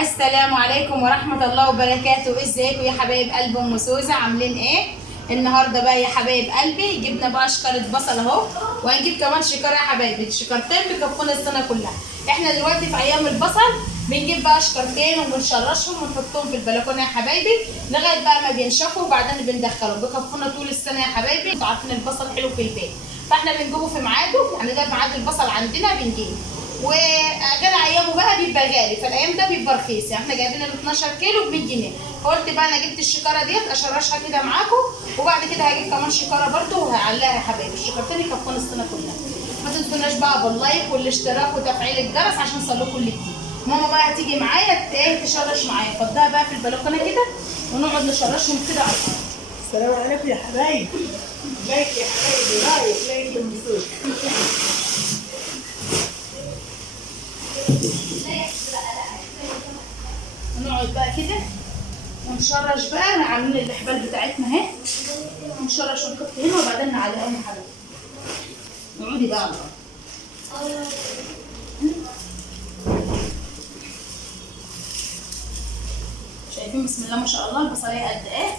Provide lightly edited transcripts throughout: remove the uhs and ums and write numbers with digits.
السلام عليكم ورحمة الله وبركاته. ازيكم يا حبايب قلب ام سوزة؟ عاملين ايه النهارده بقى يا حبايب قلبي؟ جبنا بقى شكارة بصل اهو، وهنجيب كمان شكارة يا حبايبي، شكارتين بيكفونا السنة كلها. احنا دلوقتي في ايام البصل، بنجيب بقى شكارتين وبنشرشهم ونحطهم في البلكونه يا حبايبي لغايه بقى ما بينشفوا، وبعدين بندخلهم بيكفونا طول السنه يا حبايبي. انتوا عارفين البصل حلو في البيت، فاحنا بنجيبه في ميعاده، يعني ده ميعاد البصل عندنا بنجيبه. وغير ايامه بقى بيبقى غالي، فالايام ده بيبقى رخيص، يعني احنا جايبين ال 12 كيلو ب 100 جنيه. فقلت بقى انا جبت الشكاره ديت اشرشها كده معاكم، وبعد كده هجيب كمان شكاره برده وهعلقها يا حبايبي. الشكارتين يكفونا السنه كلها. ما تنسوناش بقى باللايك والاشتراك وتفعيل الجرس عشان يوصلكوا كل جديد. ماما بقى هتيجي معايا تشرش معايا، فضها بقى في البلكونه كده ونقعد نشرشهم كده على الارض. السلام عليكم يا حبايبي. ازيك يا حبايبي؟ رايك المسؤول. ونقعد بقى كده ونشرش بقى، عاملين الاحبال بتاعتنا اهي، نشرش ونحط هنا وبعدين نعلقهم يا حبايبي. نقعدي بقى على الارض. شايفين بسم الله ما شاء الله البصليه قد ايه؟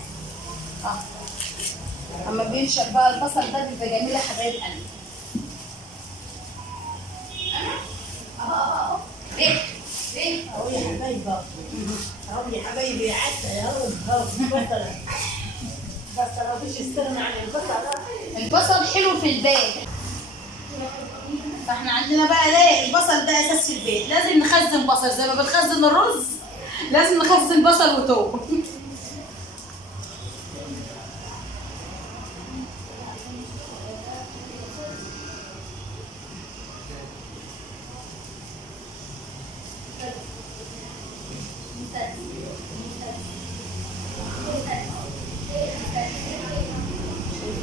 اما بينشف بقى البصل ده بيبقى جميل يا حبايب قلبي. ليه؟ اهو يا حبايبي، اهو يا حبايبي، عدى اهو بصل. بس ما فيش استغنى عن البصل. البصل حلو في البيت، فاحنا عندنا بقى ليه البصل ده اساس في البيت. لازم نخزن بصل زي ما بنخزن الرز، لازم نخزن بصل وتوم.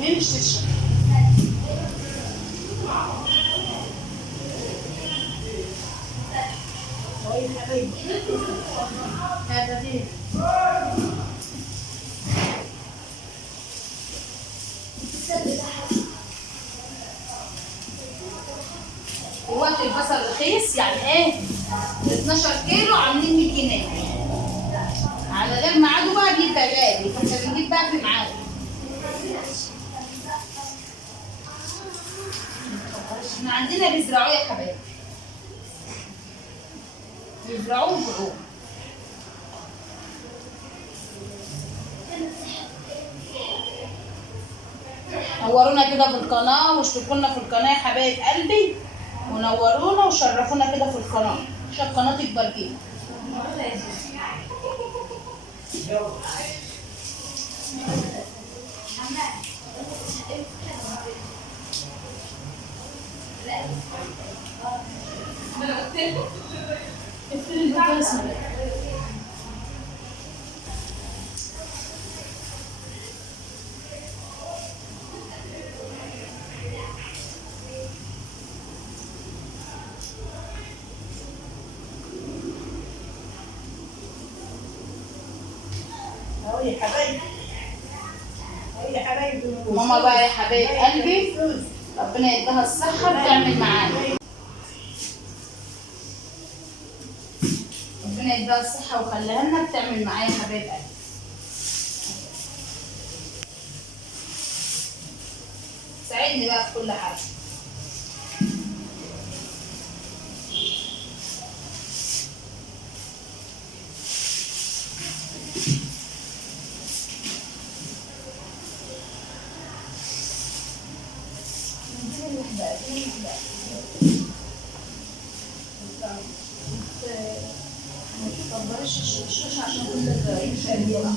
شايفين مش تشرب. اهو يا حبايبي. هذا فيه دلوقتي البصل رخيص، يعني ايه 12 كيلو عاملين 100 جنيه، على غير ميعاده بقى بيبقى غالي، فاحنا بنجيب بقى في ميعاده. احنا عندنا بيزرعوه يا حبايبي، بيزرعوه وبيبيعوه. نورونا كده في القناة واشتركوا لنا في القناة يا حبايب قلبي، ونورونا وشرفونا كده في القناة عشان القناة تكبر كده. اهو يا حبايبي. اهو يا حبايبي. ماما بقى يا حبايب قلبي ربنا يديها الصحة بتعمل معانا، ربنا يديها الصحة وخليها لنا بتعمل معايا يا حبايب قلبي. ساعدني بقى في كل حاجة. ما تكبريش الشاشة عشان كل الريش قليلة.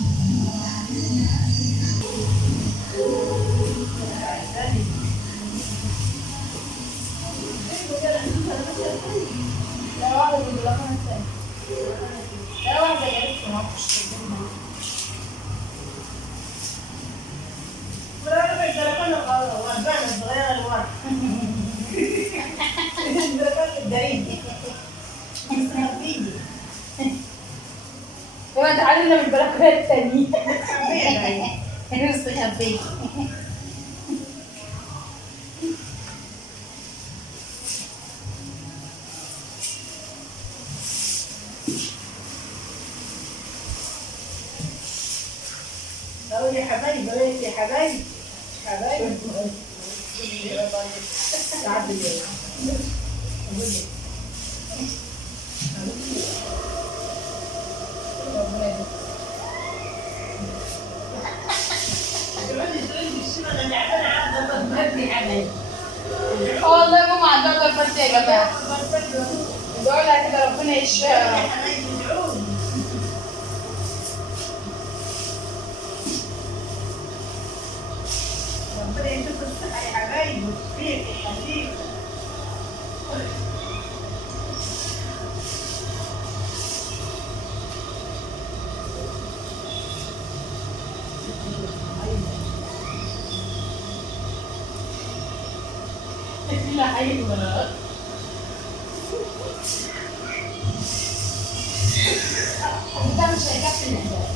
لا واحدة من البلكونة التانية، لا واحدة جابت في مصر. في البلكونه وردانه صغيره لورا. البلكونه الدارين. مستخبيني. هو تعالي لنا من البلكونة التانية. مستخبيه. مستخبية. أهو يا حبايبي بقيت يا حبايبي حبايبي تعبي انا تعبانه عبده بتمرني حبايبي والله يا ماما عندها ضربات يا جماعه. ادعوا لها كده ربنا يشفيها. يا حبايبي ادعوني ربنا يديك الصحة يا حبايبي ويشفيك ويخليك لا حلوة ده مش هيكفي النهاية.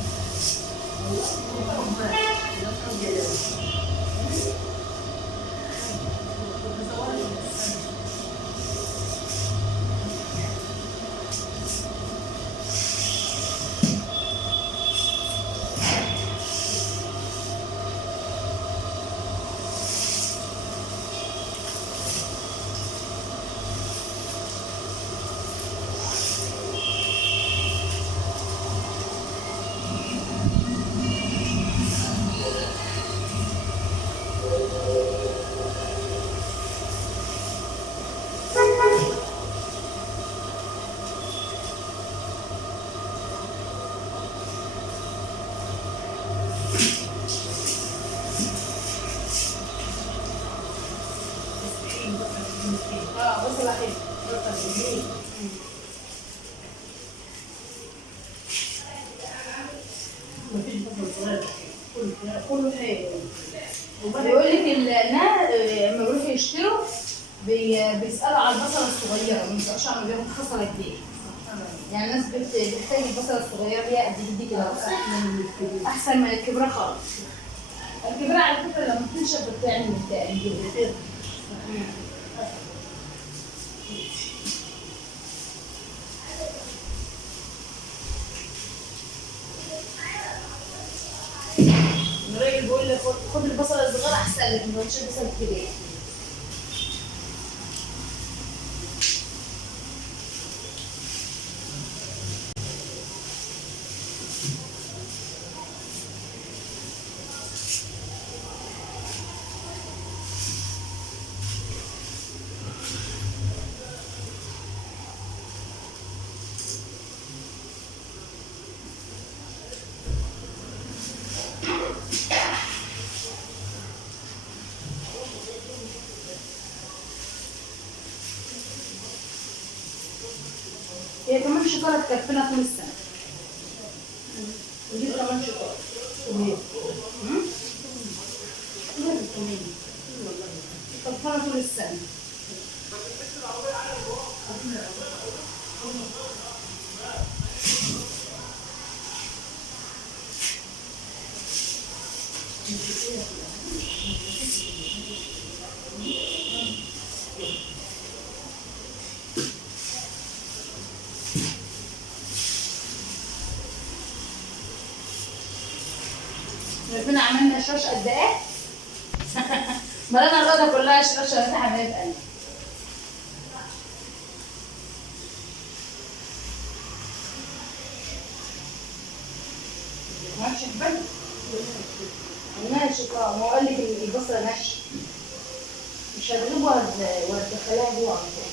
بصل حلو بصل جميل مفيش بصل صغير كله حلو بيقول لك لما بيروحوا يشتروا بيسألوا على البصلة الصغيرة، ما بيسألوش على بياخد بصلة كبيرة. يعني الناس بتحتاج البصلة الصغيرة دي قد دي كده أحسن من الكبيرة خالص. الكبيرة على فكرة لما بتنشف بتعمل كده. الراجل بيقول لك خد البصلة الصغيرة أحسن لك من تشيل البصل الكبير. هي كمان شوكولاته تكفينا طول السنه. ودي كمان شوكولاته. تكفينا طول السنه. ربنا عملنا شاش قد ايه؟ مالنا الرضا كلها شاشه يا حبايب قلبي. ماشي حبايبي؟ ماشي ما هو قال لك البصله ناشفه. مش هتغيبوا ولا تدخليها جوه على طول.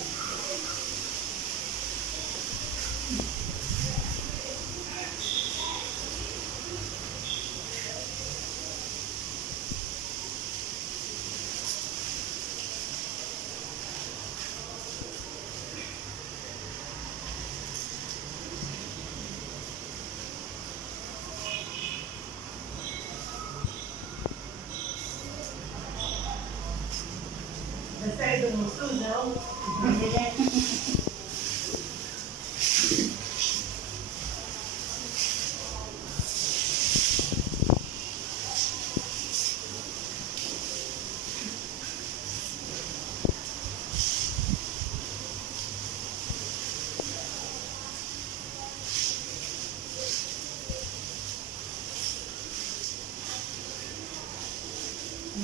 سعيد المسؤول اهو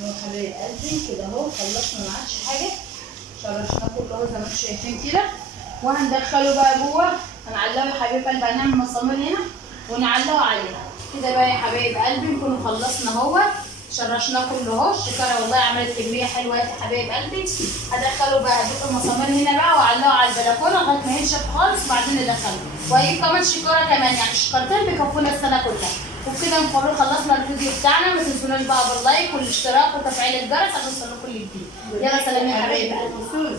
اهو حبايب قلبي كده اهو خلصنا، ما عادش حاجه، شرشناه كله اهو زي ما انتم شايفين كده. وهندخله بقى جوه، هنعلقه يا حبايب قلبي، هنعمل مسامير هنا ونعلقه عليها كده بقى يا حبايب قلبي. نكون خلصنا اهو، شرشناه كله اهو. الشكاره والله عملت تجريه حلوه يا حبايب قلبي. هدخله بقى، هدق المسامير هنا بقى واعلقه على البلكونه لغايه ما ينشف خالص، وبعدين ندخله. وهجيب كمان شكاره كمان، يعني شكارتين بيكفونا السنه كلها. وبكده نكون خلصنا الفيديو بتاعنا. ما تنسوناش بقى باللايك والاشتراك وتفعيل الجرس عشان توصلكوا كل جديد. يلا سلام يا حبايب قلبي.